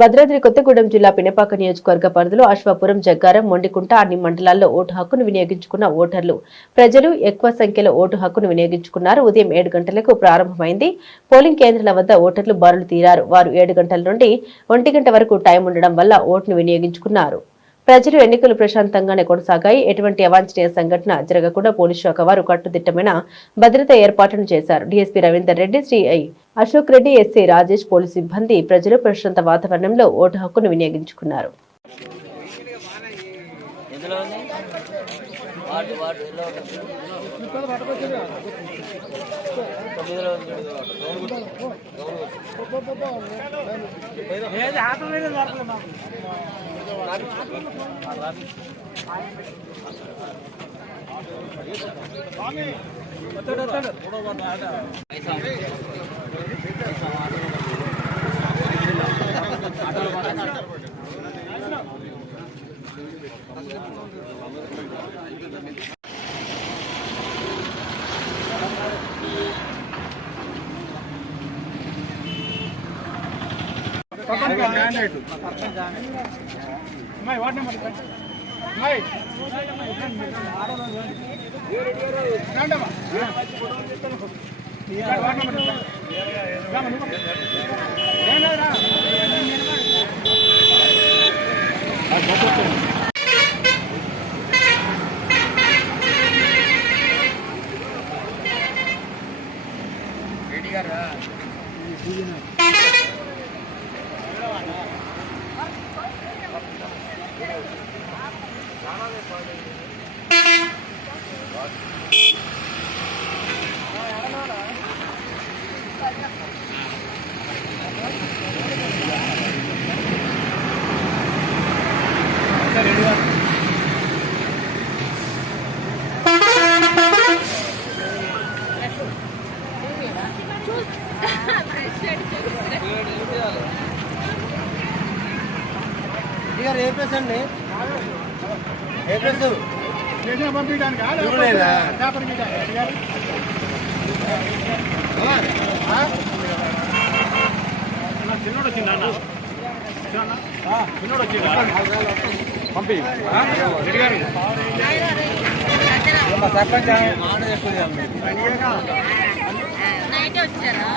భద్రాద్రి కొత్తగూడెం జిల్లా పినపాక నియోజకవర్గ పరిధిలో అశ్వాపురం, జగ్గారం, మొండికుంట అన్ని మండలాల్లో ఓటు హక్కును వినియోగించుకున్న ఓటర్లు ప్రజలు ఎక్కువ సంఖ్యలో ఓటు హక్కును వినియోగించుకున్నారు. ఉదయం 7 గంటలకు ప్రారంభమైంది. పోలింగ్ కేంద్రాల వద్ద ఓటర్లు బారులు తీరారు. వారు 7 గంటల నుండి 1 గంట వరకు టైం ఉండడం వల్ల ఓటును వినియోగించుకున్నారు. ప్రజలు ఎన్నికలు ప్రశాంతంగానే కొనసాగాయి. ఎటువంటి అవాంఛనీయ సంఘటన జరగకుండా పోలీసు శాఖ వారు కట్టుదిట్టమైన భద్రతా ఏర్పాట్లను చేశారు. DSP Ravinder Reddy, CI Ashok Reddy, SI Rajesh, police సిబ్బంది ప్రజలు ప్రశాంత వాతావరణంలో ఓటు హక్కును వినియోగించుకున్నారు. నైట్ వచ్చారా?